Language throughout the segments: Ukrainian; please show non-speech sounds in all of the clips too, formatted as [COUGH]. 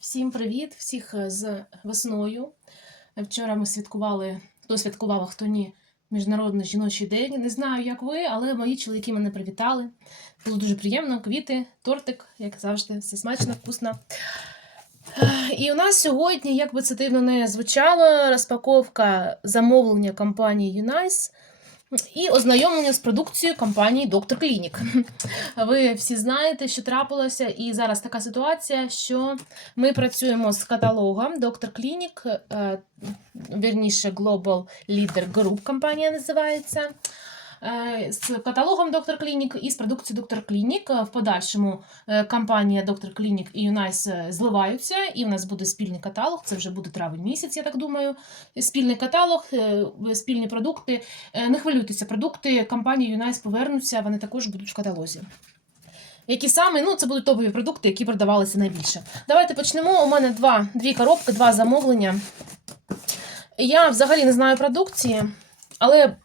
Всім привіт, всіх е, з весною. Вчора ми святкували, хто святкував, а хто ні, Міжнародний жіночий день. Не знаю, як ви, але мої чоловіки мене привітали. Було дуже приємно, квіти, тортик, як завжди, все смачно, вкусно. І у нас сьогодні, як би це дивно не звучало, розпаковка замовлення компанії Unice і ознайомлення з продукцією компанії Доктор Клінік. [LAUGHS] Ви всі знаєте, що трапилося, і зараз така ситуація, що ми працюємо з каталогом Доктор Клінік, е, вірніше Global Leader Group компанія називається. Е, З каталогом Доктор Клінік і з продукцією Доктор Клінік. В подальшому е, компанія Доктор Клінік і Юнайс е, зливаються, і в нас буде спільний каталог. Це вже буде травень місяць, я так думаю. Спільний каталог, е, спільні продукти. Е, Не хвилюйтеся, продукти компанії Юнайс повернуться, вони також будуть в каталозі. Які саме, ну, це будуть топові продукти, які продавалися найбільше. Давайте почнемо. У мене два, дві коробки, два замовлення. Я взагалі не знаю продукції, але, е,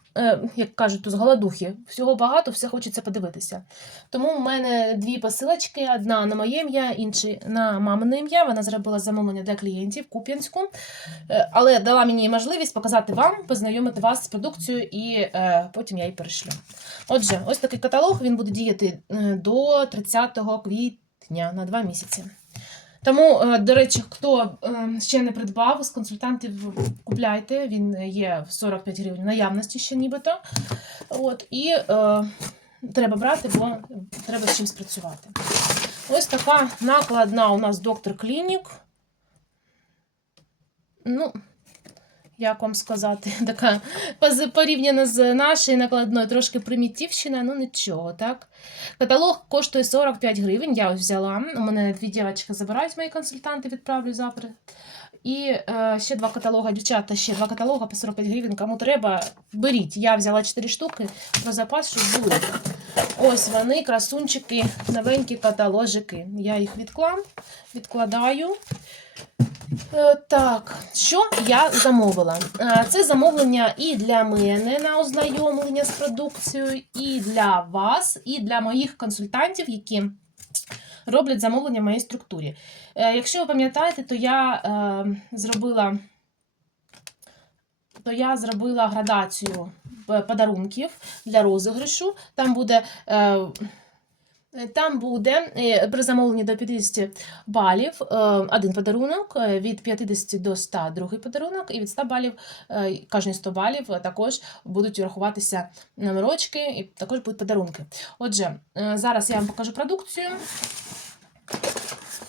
як кажуть, з голодухи, всього багато, все хочеться подивитися. Тому в мене дві посилочки: одна на моє ім'я, інша на мамине ім'я. Вона зробила замовлення для клієнтів Куп'янську, Е, але дала мені можливість показати вам, познайомити вас з продукцією, і е, потім я її перешлю. Отже, ось такий каталог він буде діяти е, до 30 квітня на два місяці. Тому, е, до речі, хто е, ще не придбав з консультантів, купляйте. Він є в 45 гривень наявності ще нібито. От, і е, треба брати, бо треба з чимось працювати. Ось така накладна у нас доктор Клінік. Ну, як вам сказати, [LAUGHS] така порівняно з нашою накладною, трошки примітивщина, ну нічого, так. Каталог коштує 45 гривень, я ось взяла. У мене дві дівчатки забирають мої консультанти, відправлю завтра. І е, ще два каталога, дівчата, ще два каталога по 45 гривень. Кому треба, беріть. Я взяла 4 штуки про запас, щоб були. Ось вони, красунчики, новенькі каталожики. Я їх відклам, відкладаю. Е, Так, що я замовила? Е, Це замовлення і для мене на ознайомлення з продукцією, і для вас, і для моїх консультантів, які роблять замовлення в моїй структурі. Е, Якщо ви пам'ятаєте, то я зробила. То я зробила градацію подарунків для розіграшу. Там буде там буде е, при замовленні до 50 балів е, один подарунок, е, від 50 до 100 другий подарунок, і від 100 балів, е, кожні 100 балів е, також будуть рахуватися номерочки, і також будуть подарунки. Отже, е, зараз я вам покажу продукцію.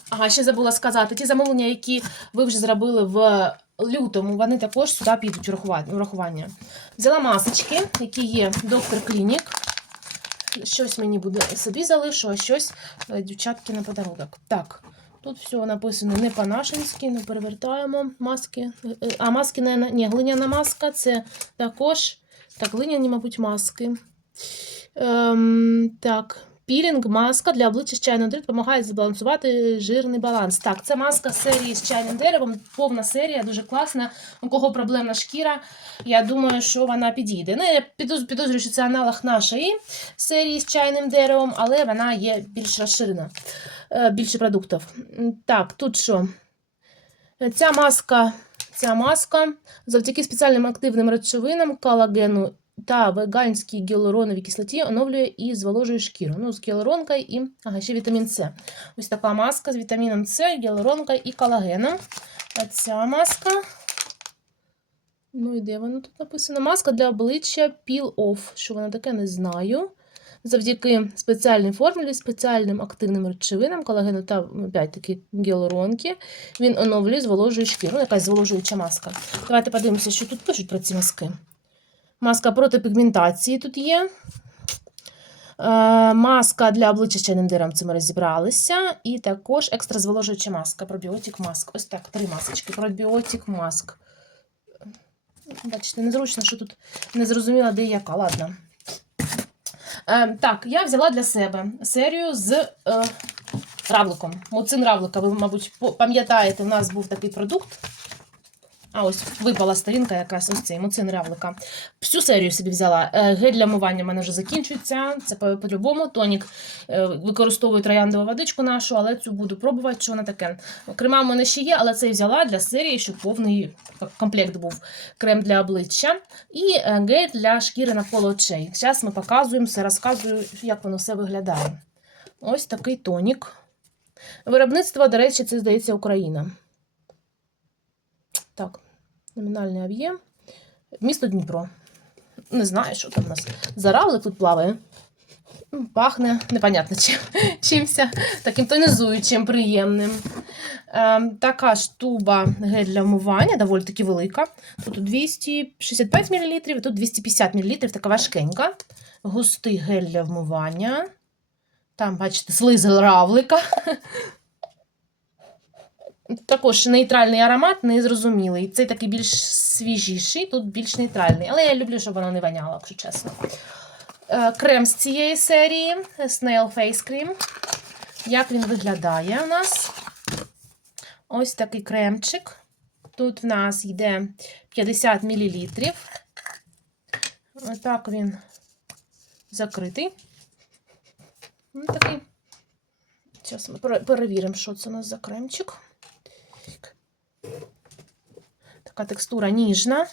Ага, ще забула сказати, ті замовлення, які ви вже зробили в лютому, вони також сюди підуть у рахува- у рахування. Взяла масочки, які є доктор Клінік. Щось мені буде собі залишу, а щось е, дівчатки на подарунок. Так, тут все написано не по-нашенськи, ну перевертаємо маски. Е, е, А маски не глиняна маска це також. Так, глиняні, мабуть, маски. Ем, так, пілінг, маска для обличчя з чайного деревом допомагає збалансувати жирний баланс. Так, це маска серії з чайним деревом, повна серія, дуже класна. У кого проблемна шкіра, я думаю, що вона підійде. Ну, я підозрюю, що це аналог нашої серії з чайним деревом, але вона є більш розширена, е, більше продуктів. Так, тут що? Ця маска, ця маска завдяки спеціальним активним речовинам, колагену та веганській гіалуроновій кислоті оновлює і зволожує шкіру. Ну, з гіалуронкою і ага, ще вітамін С. Ось така маска з вітаміном С, гіалуронкою і колагеном. А ця маска. Ну і де воно тут написано? Маска для обличчя Peel Off. Що вона таке, не знаю. Завдяки спеціальній формулі, спеціальним активним речовинам, колагену та опять-таки гіалуронки, він оновлює, зволожує шкіру. Ну, якась зволожуюча маска. Давайте подивимося, що тут пишуть про ці маски. Маска проти пігментації тут є. Е, маска для обличчя з чайним деревом, це розібралися. І також екстра зволожуюча маска, пробіотик маск. Ось так, три масочки. Пробіотик маск. Бачите, незручно, що тут не зрозуміла, де яка. Ладно. Е, так, я взяла для себе серію з е, равликом. Муцин равлика. Ви, мабуть, пам'ятаєте, у нас був такий продукт. А ось випала сторінка якраз ось цей муцин равлика. Всю серію собі взяла. Е, Гель для мивання в мене вже закінчується. Це по- по-любому. Тонік е, використовую трояндову водичку нашу, але цю буду пробувати, що вона таке. Крема в мене ще є, але цей взяла для серії, щоб повний комплект був. Крем для обличчя і е, гель для шкіри навколо очей. Зараз ми показуємо все, розказую, як воно все виглядає. Ось такий тонік. Виробництво, до речі, це здається Україна. Так, номінальний об'єм. Місто Дніпро. Не знаю, що там у нас. Заравлик тут плаває. Пахне непонятно чим. Чимся таким тонізуючим, приємним. Ем, така ж туба гель для вмивання, доволі таки велика. Тут 265 мл, тут 250 мл, така важкенька. Густий гель для вмивання. Там, бачите, слиза равлика. Також нейтральний аромат, незрозумілий. Цей такий більш свіжіший, тут більш нейтральний. Але я люблю, щоб воно не воняло, якщо чесно. Е, Крем з цієї серії Snail Face Cream. Як він виглядає у нас? Ось такий кремчик. Тут в нас йде 50 мл. Отак він закритий. Ну, такий. Зараз ми перевіримо, що це у нас за кремчик. Так. Така текстура ніжна.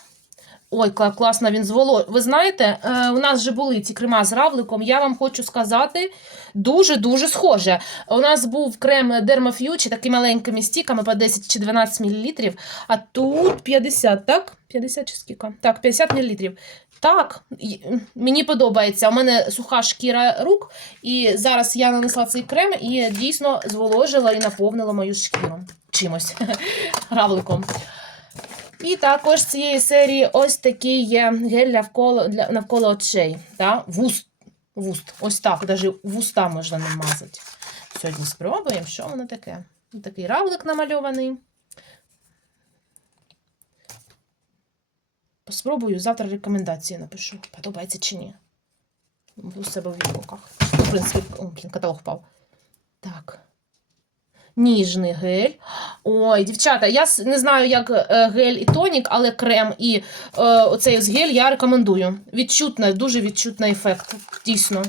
Ой, класно він зволо. Ви знаєте, е, у нас вже були ці крема з равликом. Я вам хочу сказати, дуже-дуже схоже. У нас був крем Dermafuse, такий маленькими стіками по 10 чи 12 мл, а тут 50, так? 50 чи скільки? Так, 50 мл. Так, мені подобається. У мене суха шкіра рук, і зараз я нанесла цей крем і дійсно зволожила і наповнила мою шкіру чимось [LAUGHS] равликом. І також з цієї серії ось такий є гель навколо, для, навколо очей. Та? Вуст. Вуст. Ось так, навіть вуста можна намазати. Сьогодні спробуємо, що воно таке. Такий равлик намальований. Спробую, завтра рекомендації напишу. Подобається чи ні. У себе в відгуках. В принципі, о, блін, каталог впав. Так. Ніжний гель. Ой, дівчата, я не знаю, як е, гель і тонік, але крем і е, оцей гель я рекомендую. Відчутний, дуже відчутний ефект. Дійсно.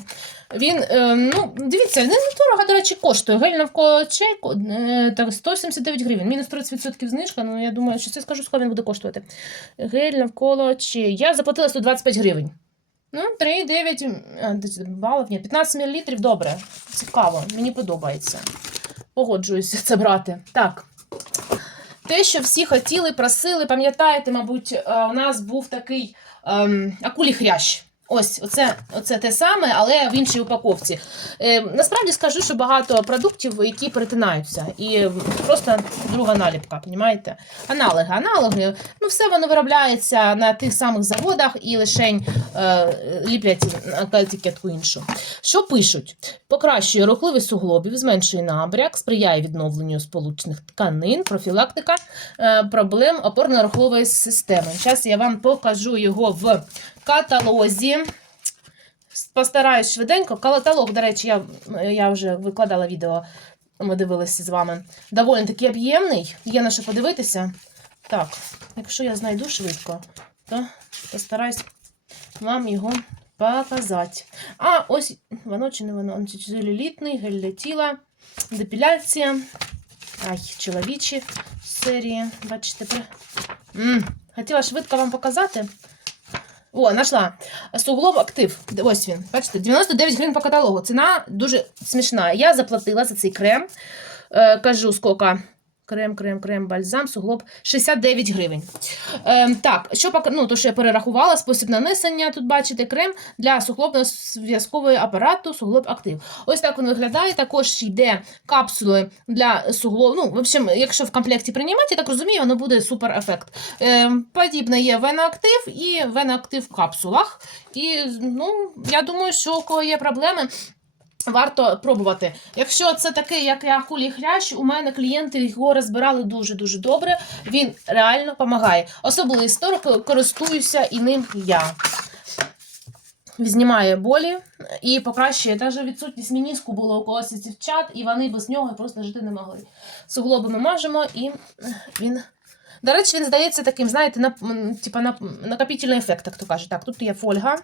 Він, е, ну, дивіться, він недорого, до речі, коштує. Гель навколо очей е, так, 179 гривень. Мінус 30% знижка, ну я думаю, що це скажу, скільки він буде коштувати. Гель навколо очей. Я заплатила 125 гривень. Ну, 3,9 балів, ні, 15 мл, добре. Цікаво, мені подобається. Погоджуюся [LAUGHS] це брати. Так. Те, що всі хотіли, просили, пам'ятаєте, мабуть, е, у нас був такий ем, акулі хрящ. Ось, оце, оце те саме, але в іншій упаковці. Е, насправді скажу, що багато продуктів, які перетинаються. І просто друга наліпка, понімаєте? Аналоги. Аналоги, ну все воно виробляється на тих самих заводах і лишень е, ліплять етикетку іншу. Що пишуть? Покращує рухливість суглобів, зменшує набряк, сприяє відновленню сполучних тканин, профілактика е, проблем опорно-рухлової системи. Зараз я вам покажу його в каталозі. Постараюсь швиденько. Каталог, до речі, я, я вже викладала відео, ми дивилися з вами. Доволі таки об'ємний. Є на що подивитися. Так, якщо я знайду швидко, то постараюсь вам його показати. А, ось воно чи не воно. Антицелюлітний, гель для тіла, депіляція. Ай, чоловічі серії. Бачите, при... М, хотіла швидко вам показати. О, знайшла. Суглоб актив. Ось він. Бачите, 99 гривень по каталогу. Ціна дуже смішна. Я заплатила за цей крем. Е, кажу, скільки. Крем, крем, крем, бальзам, суглоб 69 гривень. Ем, так, що ну, то, що я перерахувала, спосіб нанесення. Тут бачите крем для суглобно-зв'язкового апарату, суглоб актив. Ось так він виглядає. Також йде капсули для суглоб. Ну, в общем, якщо в комплекті приймати, я так розумію, воно буде супер ефект. Ем, подібне є веноактив і веноактив в капсулах. І ну, я думаю, що у кого є проблеми. Варто пробувати. Якщо це такий, як я хулі хрящ, у мене клієнти його розбирали дуже-дуже добре. Він реально допомагає. Особливий історик користуюся і ним я. Знімає болі і покращує. Та відсутність мініску було у когось із дівчат, і вони без нього просто жити не могли. Суглоби ми мажемо, і він До речі, він здається таким, знаєте, на, типа на, накопительний ефект, як то кажуть. Так, тут є фольга.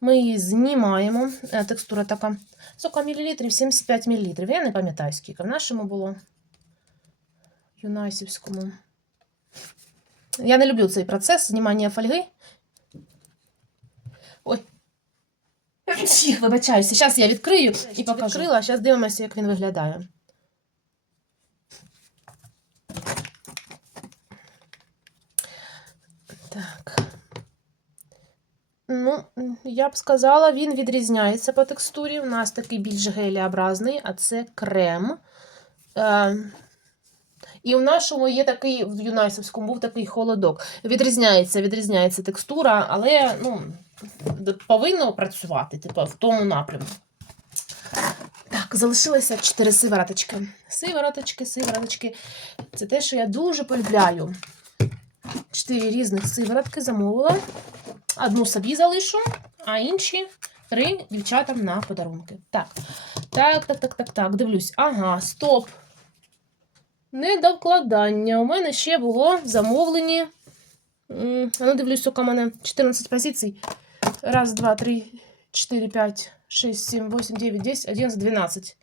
Ми її знімаємо. Е, Текстура така. Скільки мілілітрів? 75 мілілітрів. Я не пам'ятаю, скільки в нашому було. Юнайсівському. Я не люблю цей процес знімання фольги. Ой. Вибачаюся. Зараз я відкрию і покажу. Відкрила, а зараз дивимося, як він виглядає. Ну, я б сказала, він відрізняється по текстурі. У нас такий більш гелеобразний, а це крем. Е, і в нашому є такий, в Юнайсовському був такий холодок. Відрізняється, відрізняється текстура, але ну, повинно працювати, типу, в тому напрямку. Так, залишилося 4 сивороточки. Сивороточки, сивороточки. Це те, що я дуже полюбляю. Чотири різних сиворотки замовила. Одну собі залишу, а інші три дівчатам на подарунки. Так, так, так, так, так, так. Дивлюсь. Ага, стоп. Недокладання. У мене ще було замовлені. ну дивлюсь, скільки у мене 14 позицій. Раз, два, три, чотири, п'ять, шість, сім, восемь, дев'ять, десять, одинадцять, дванадцять.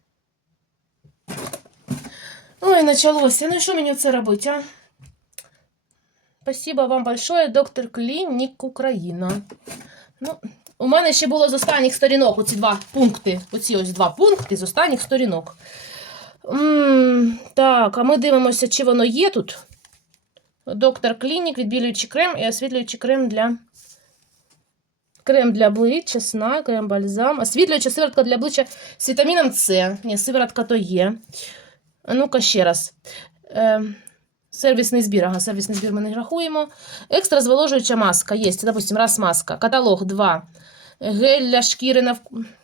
Ой, началося. Ну і що мені це робити, а? Спасибо вам большое, доктор Клінік Україна. Ну, у мене ще було з останніх сторінок оці два пункти. Оці ось два пункти з останніх сторінок. м так, а ми дивимося, чи воно є тут. Доктор Клінік, відбілюючий крем і освітлюючий крем для. Крем для обличчя, сна, крем бальзам. Освітлююча сиворотка для обличчя з вітаміном С. Ні, сиворотка то є. Ну-ка ще раз. Е, сервісний збір. Ага, сервісний збір ми не рахуємо. Екстра зволожуюча маска є. Допустим, раз маска. Каталог 2. Гель для шкіри на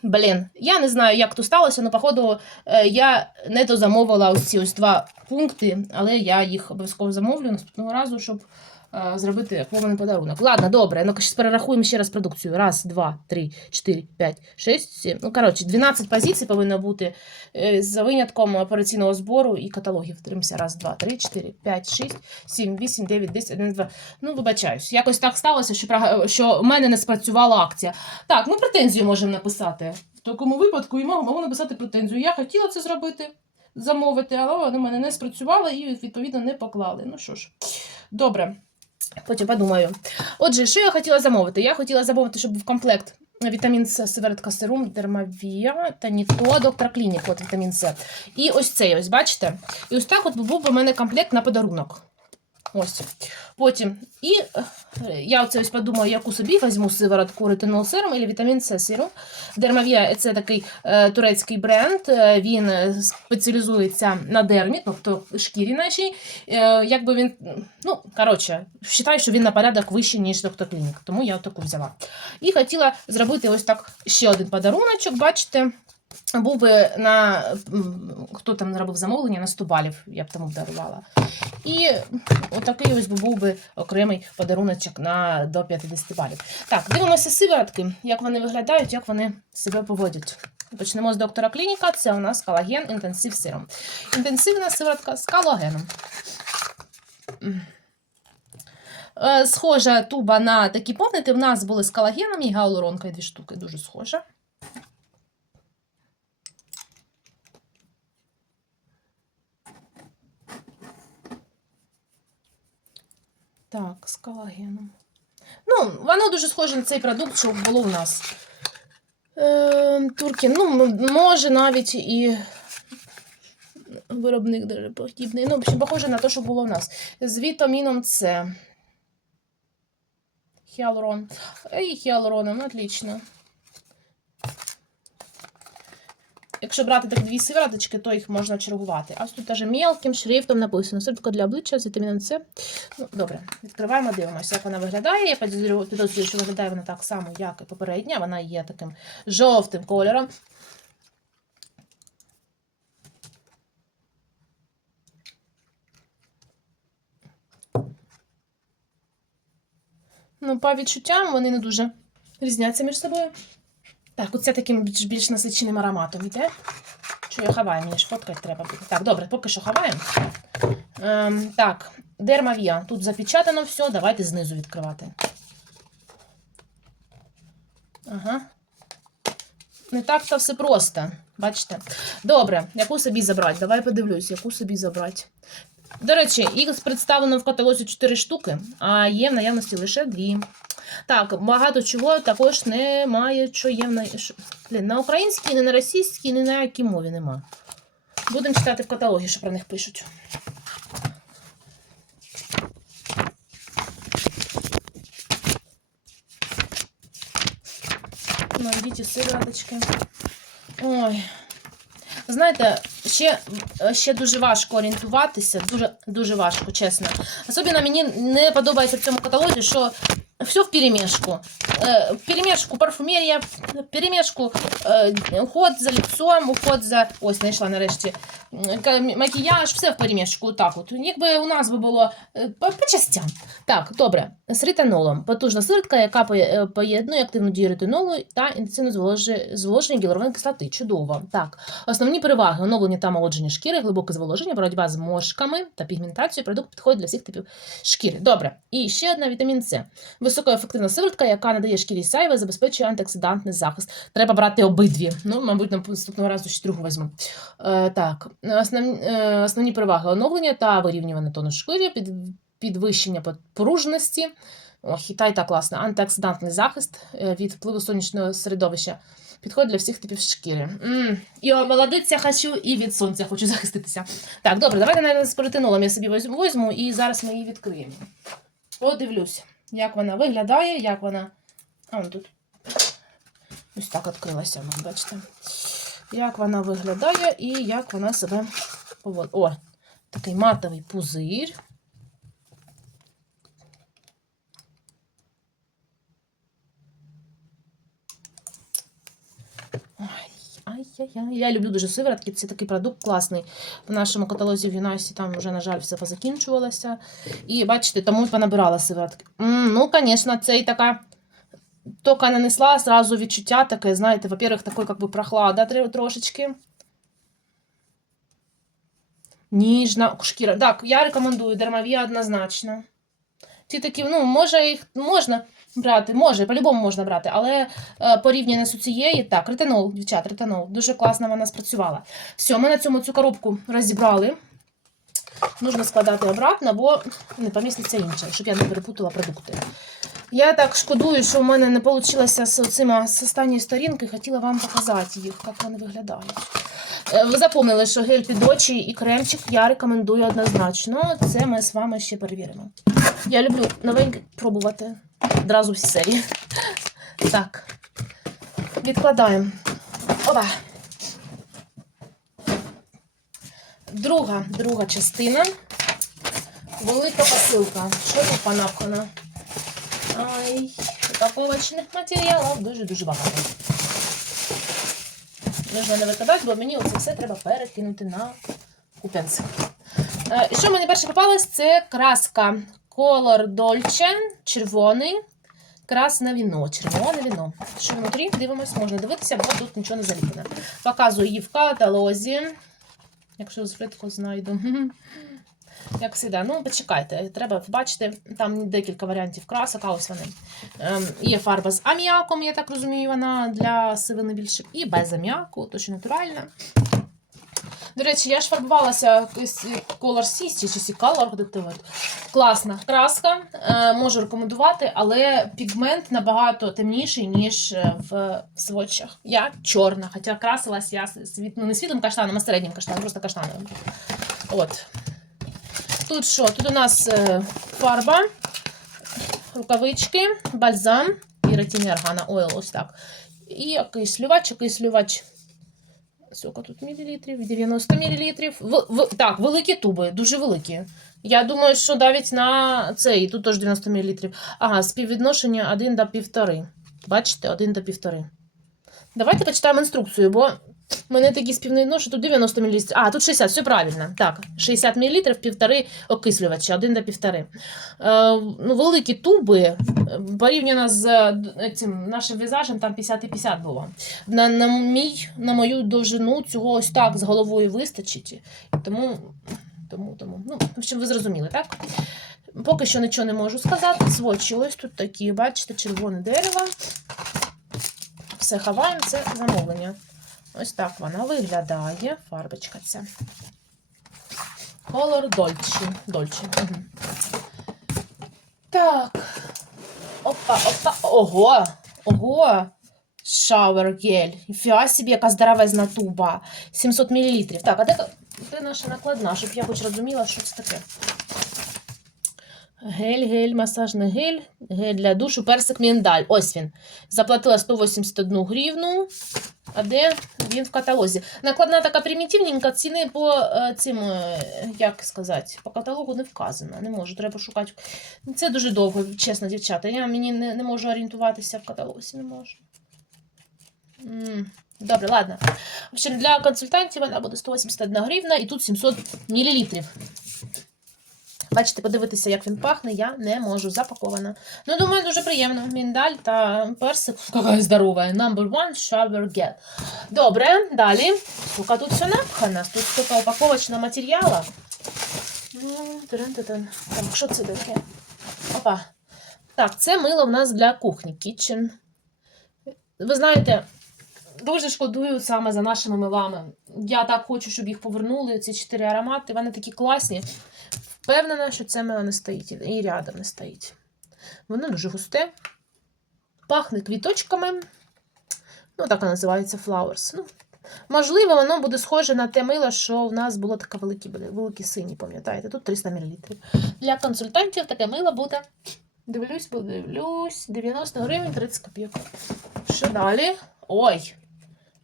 Блін, я не знаю, як то сталося, але, походу, е, я не дозамовила ось ці ось два пункти, але я їх обов'язково замовлю наступного разу, щоб зробити повний подарунок. Ладно, добре. Ну, перерахуємо ще раз продукцію. Раз, два, три, чотири, п'ять, шість, сім. Ну, коротше, 12 позицій повинно бути е, за винятком операційного збору і каталогів. Дивимося. Раз, два, три, чотири, п'ять, шість, сім, вісім, дев'ять, десять, один, два. Ну, вибачаюсь. Якось так сталося, що, що в мене не спрацювала акція. Так, ну претензію можемо написати. В такому випадку і можу написати претензію. Я хотіла це зробити, замовити, але вони мене не спрацювали і, відповідно, не поклали. Ну що ж, добре. Потім подумаю. Отже, що я хотіла замовити? Я хотіла замовити, щоб був комплект вітамін С, сиворотка серум, дермавія та ніто, доктор Клінік, от вітамін С. І ось цей, ось бачите? І ось так от був у мене комплект на подарунок. Ось. Потім. І е, я оце ось подумаю, яку собі візьму сиворотку ретинол серум і вітамін С серум. Дермавія це такий е, турецький бренд. е, Він спеціалізується на дермі, тобто шкірі нашій. Якби він, ну, коротше, вважаю, що він на порядок вищий, ніж доктор Клінік. Тому я таку взяла. І хотіла зробити ось так ще один подаруночок. Бачите, був би на хто там робив замовлення на 100 балів, я б тому дарувала. І отакий ось був би окремий подаруночок на до 50 балів. Так, дивимося сиворотки, як вони виглядають, як вони себе поводять. Почнемо з доктора Клініка. Це у нас колаген інтенсив сиром. Інтенсивна сиворотка з колагеном. Е, Схожа туба на такі, помните, в нас були з колагеном і гіалуронкою дві штуки, дуже схожа. Так, з колагеном. Ну, воно дуже схоже на цей продукт, що було в нас. Е, Туркін, ну, може навіть і виробник дуже подібний. Ну, похоже на те, що було в нас. З вітаміном С. Хіалурон. І хіалуроном, отлично. Якщо брати так дві сивороточки, то їх можна чергувати. А ось тут теж мелким шрифтом написано. Сиворотка для обличчя з вітаміном С. Ну, добре, відкриваємо, дивимося, як вона виглядає. Я підозрюю, що виглядає вона так само, як і попередня. Вона є таким жовтим кольором. Ну, по відчуттям вони не дуже різняться між собою. Так, оце таким більш, більш насиченим ароматом йде. Що я хаваю, мені ж фоткати треба буде. Так, добре, поки що хаваємо. Ем, так, Дермавія. Тут запечатано все, давайте знизу відкривати. Ага. Не так то все просто. Бачите? Добре, яку собі забрати? Давай подивлюсь, яку собі забрати. До речі, їх представлено в каталозі 4 штуки, а є в наявності лише 2. Так, багато чого також немає, що є на... Блін, на українській, не на російській, ні на якій мові нема. Будемо читати в каталогі, що про них пишуть. Ну, йдіть. Ой. Знаєте, ще, ще дуже важко орієнтуватися, дуже, дуже важко, чесно. Особливо мені не подобається в цьому каталозі, що все в перемешку. Э, перемешку парфюмерия, перемешку э, уход за лицом, уход за. Ось, знайшла нарешті. Макіяж, все в перемешку. Так от. Якби у нас би було е, по, по частям. Так, добре. З ританолом. Потужна сироватка, яка е, поєднує активну дію ретинолу та інтенсивне зволоження, гіалуронової кислоти. Чудово. Так. Основні переваги: оновлення та молодження шкіри, глибоке зволоження, боротьба з мошками та пігментацією. Продукт підходить для всіх типів шкіри. Добре. І ще одна вітамін С. Високоефективна сиворотка, яка надає шкірі сяйва, забезпечує антиоксидантний захист. Треба брати обидві. Ну, мабуть, на наступного разу ще другу візьму. Е, так, основні, е, основні переваги оновлення та вирівнювання тону шкіри, під, підвищення поружності. Ох, та й та класно. Антиоксидантний захист е, від впливу сонячного середовища. Підходить для всіх типів шкіри. м І омолодитися хочу, і від сонця хочу захиститися. Так, добре, давайте навіть з перетинолом я собі візьму і зараз ми її відкриємо. Подивлюсь, як вона виглядає, як вона. А, вон тут. Ось так відкрилася, бачите. Як вона виглядає і як вона себе поводить. О, такий матовий пузир. Я люблю дуже сиворотки. Це такий продукт класний. В нашому каталозі в Юнайсі там вже, на жаль, все позакінчувалося. І бачите, тому понабирала сиворотки. М, ну, звісно, це і така. Тільки нанесла, сразу відчуття таке, знаєте, во-первых, такой, как бы, прохлада трошечки. Ніжна шкіра. Так, я рекомендую дермавія однозначно. Ці такі, ну, може їх можна брати, може, по-любому можна брати, але е, порівняно з цієї, так, ретинол, дівчат, ретинол, дуже класно вона спрацювала. Все, ми на цьому цю коробку розібрали. Нужно складати обратно, бо не поміститься інше, щоб я не перепутала продукти. Я так шкодую, що в мене не вийшло з цими з останньої сторінки, хотіла вам показати їх, як вони виглядають. Е, Ви запомнили, що гель під очі і кремчик я рекомендую однозначно. Це ми з вами ще перевіримо. Я люблю новеньке пробувати одразу всі серії. Так. Відкладаємо. Опа. Друга, друга частина. Велика посилка. Що тут понапхано? Ай, упаковочних матеріалів дуже-дуже багато. Можна не викидати, бо мені оце все треба перекинути на купенці. Е, І що мені перше попалось, це краска Color Dolce, червоний. Красне віно, червоне віно. Що внутрі, дивимось, можна дивитися, бо тут нічого не заліплено. Показую її в каталозі. Якщо швидко знайду. Як завжди, ну почекайте, треба побачити, там декілька варіантів красок, а ось вони. Ем, є фарба з аміаком, я так розумію, вона для сивини більше, і без аміаку, то що натуральна. До речі, я ж фарбувалася Color Sea, чи Color. Класна краска, е, можу рекомендувати, але пігмент набагато темніший, ніж е, в сводчах. Я чорна, хоча красилась я світ, ну, не світлим каштаном, а середнім каштаном, просто каштановим. От. Тут що? Тут у нас е, фарба, рукавички, бальзам і ретіні органа ойл, ось так. І якийсь слювач, слювач. Скільки тут мілілітрів? 90 мілілітрів. В, в, так, великі туби, дуже великі. Я думаю, що навіть на цей, тут теж 90 мл. Ага, співвідношення 1 до 1,5. Бачите, 1 до 1,5. Давайте почитаємо інструкцію, бо мене такі співвідношення, тут 90 мл. А, тут 60, все правильно. Так, 60 мл, 1,5 окислювача, 1 до 1,5. Е, ну, великі туби, е, порівняно з е, цим нашим візажем, там 50 і 50 було. На, на, мій, на мою довжину цього ось так з головою вистачить. Тому Тому, тому. Ну, в общем, ви зрозуміли, так? Поки що нічого не можу сказати. Свочі ось тут такі, бачите, червоне дерево. Все ховаємо, це замовлення. Ось так вона виглядає. Фарбочка ця. Dolce. Dolce. Угу. Так. Опа, опа. Ого! Ого! Шауер гель. Фіа собі, яка здоровезна туба. 700 мл. Так, а де, де наша накладна, щоб я хоч розуміла, що це таке. Гель, гель, масажний гель, гель для душу, персик міндаль. Ось він. Заплатила 181 гривну. А де він в каталозі? Накладна така примітивненька, ціни по е, цим, е, як сказати, по каталогу не вказано. Не можу, треба шукати. Це дуже довго, чесно, дівчата. Я мені не, не можу орієнтуватися в каталозі, не можу. Добре, ладно. В общем, для консультантів вона буде 181 гривна і тут 700 мл. Бачите, подивитися, як він пахне, я не можу. Запакована. Ну, думаю, дуже приємно. Міндаль та персик. Яка здорова. Number one shower gel. Добре, далі. Скільки тут все напхано? Тут стільки упаковочного матеріалу. Ну. Так, що це таке? Опа. Так, це мило в нас для кухні. Kitchen. Ви знаєте, дуже шкодую саме за нашими милами. Я так хочу, щоб їх повернули. Ці чотири аромати. Вони такі класні. Впевнена, що це мило не стоїть і рядом не стоїть. Воно дуже густе, пахне квіточками. Ну, так воно називається Flowers. Ну, можливо, воно буде схоже на те мило, що в нас було таке великі, великі сині, пам'ятаєте? Тут 300 мл. Для консультантів таке мило буде. Дивлюсь, подивлюсь. 90 гривень 30 копійок. Що далі? Ой!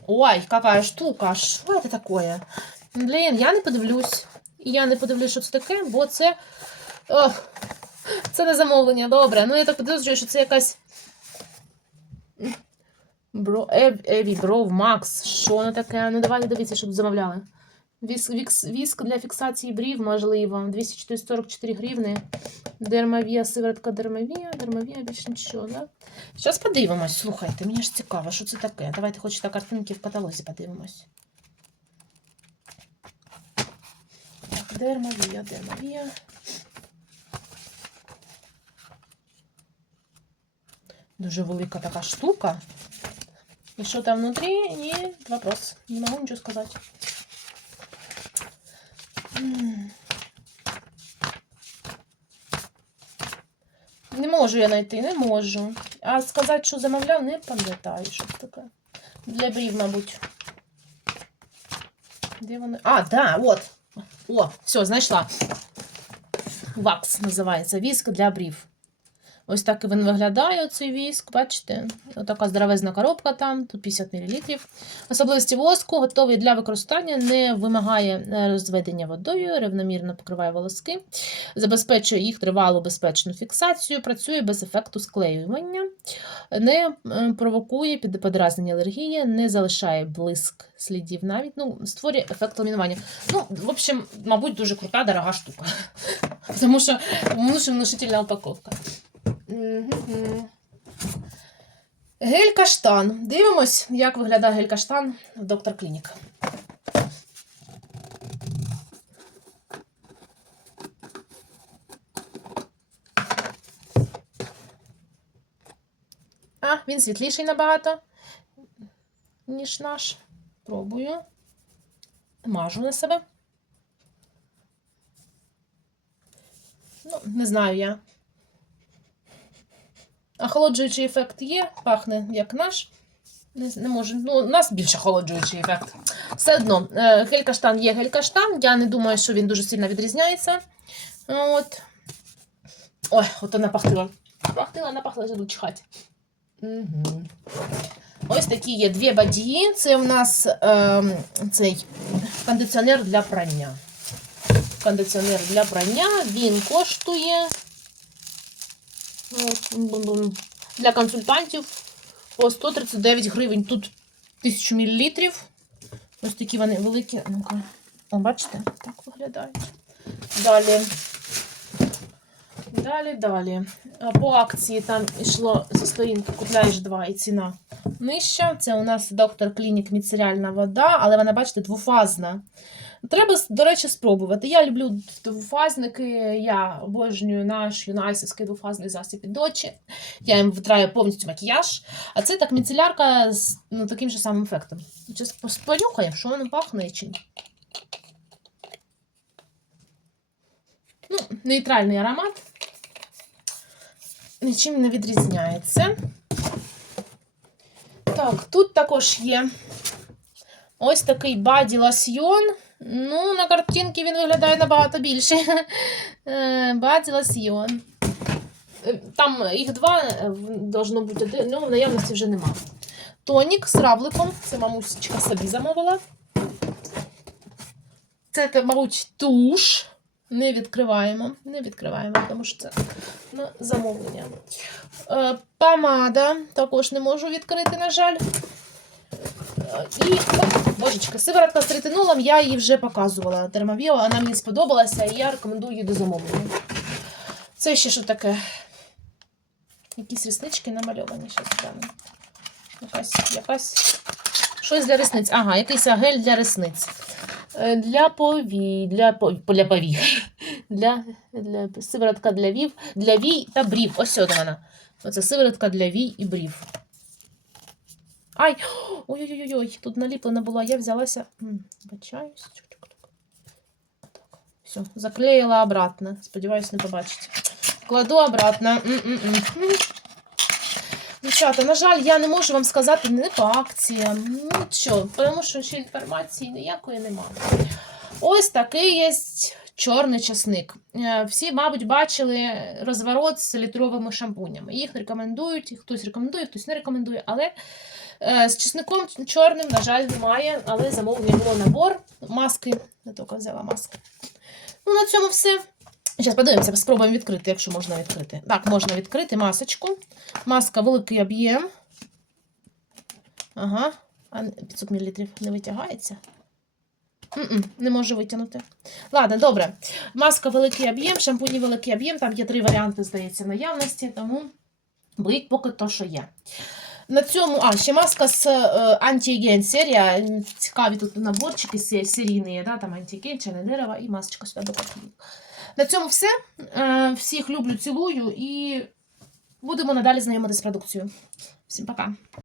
Ой, яка штука! Що це таке? Блін, я не подивлюсь. І я не подивлюсь, що це таке, бо це. Ох, це не замовлення, добре. Ну, я так підозрюю, що це якась. Еві Бров Макс. Що воно таке? Ну, давайте дивіться, що тут замовляли. Віск, вікс... Віск для фіксації брів, можливо. 244 гривни. Дермавія, сиворотка дермавія. Дермавія більше нічого, да? Зараз подивимось, слухайте, мені ж цікаво, що це таке. Давайте хоч на картинки в каталозі подивимось. Дермавія, дермавія. Дуже велика така штука. І що там внутрі? Ні, вопрос. Не можу нічого сказати. Не можу я знайти, не можу. А сказати, що замовляв, не пам'ятаю, що це таке. Для брів, мабуть. Де вони? А, да, от. О, все, знайшла. Вакс називається віск для брів. Ось так і він виглядає, цей віск, бачите? Отака здоровезна коробка там, тут 50 мл. Особливості воску готовий для використання, не вимагає е, розведення водою, рівномірно покриває волоски, забезпечує їх тривалу безпечну фіксацію, працює без ефекту склеювання, не е, провокує під подразнення алергії, не залишає блиск слідів навіть, ну, створює ефект ламінування. Ну, в общем, мабуть, дуже крута, дорога штука. [LAUGHS] Тому що внушительна упаковка. Гель каштан. Дивимось, як виглядає гель каштан в доктор Клінік. А, він світліший набагато, ніж наш. Пробую. Мажу на себе. Ну, не знаю я. Охолоджуючий ефект є, пахне як наш. Не, не можу. Ну, у нас більше охолоджуючий ефект. Все одно, е, гель-каштан є гель-каштан. Я не думаю, що він дуже сильно відрізняється. От. Ой, ото напахтила. Напахтила, напахла, буду чихати. Угу. Ось такі є дві бадії. Це у нас е, цей кондиціонер для прання. Кондиціонер для прання. Він коштує. Бум-бум. Для консультантів по 139 гривень. Тут 1000 мл. Ось такі вони великі. Ну-ка. Бачите? Так виглядають. Далі. Далі, далі. По акції там йшло зі сторінки купляєш два і ціна нижча. Це у нас доктор Клінік міцеріальна вода, але вона, бачите, двофазна. Треба, до речі, спробувати. Я люблю двофазники, я обожнюю наш юнайсовський двофазний засіб від дочі. Я їм витраю повністю макіяж. А це так міцелярка з ну, таким же самим ефектом. Зараз понюхаємо, що воно пахне і чим. Ну, нейтральний аромат. Нічим не відрізняється. Так, тут також є ось такий баді лосьйон. Ну, на картинці він виглядає набагато більше. [LAUGHS] Е, Баді лосьйон. Е, Там їх два е, должно бути, ну, в наявності вже нема. Тонік з равликом. Це мамусечка собі замовила. Це, мабуть, туш. Не відкриваємо. Не відкриваємо, тому що це на замовлення. Помада також не можу відкрити, на жаль. І, божечка, сиворотка з ретинолом, я її вже показувала. Термовіо, вона мені сподобалася, і я рекомендую її до замовлення. Це ще що таке? Якісь ріснички намальовані, зараз. Якась, якась. Щось для ресниць. Ага, якийсь гель для ресниць. Е, Для повій, для, для повій. Для, для сиворотка для вів, для вій та брів. Ось сюди вона. Оце сиворотка для вій і брів. Ай! Ой-ой-ой, тут наліплена була, я взялася. Бачаюсь. Все, заклеїла обратно. Сподіваюсь, не побачите. Кладу обратно. Дівчата, на жаль, я не можу вам сказати не по акціям. Що, тому що ще інформації ніякої немає. Ось такий є чорний часник. Е, Всі, мабуть, бачили розворот з літровими шампунями. Їх рекомендують, хтось рекомендує, хтось не рекомендує, але е, з чесником чорним, на жаль, немає. Але замовлення було набор маски. Я тільки взяла маску. Ну, на цьому все. Зараз подивимося, спробуємо відкрити, якщо можна відкрити. Так, можна відкрити масочку. Маска великий об'єм. Ага. А 500 мл не витягається. Не можу витягнути. Ладно, добре. Маска великий об'єм, шампуні великий об'єм. Там є три варіанти, здається, наявності, тому беріть поки то, що є. На цьому, а, ще маска з е, антиген серія. Цікаві тут наборчики серійні, да, там антиген, дерево і масочка сюди до котлів. На цьому все. Е, Всіх люблю, цілую і будемо надалі знайомитися з продукцією. Всім пока.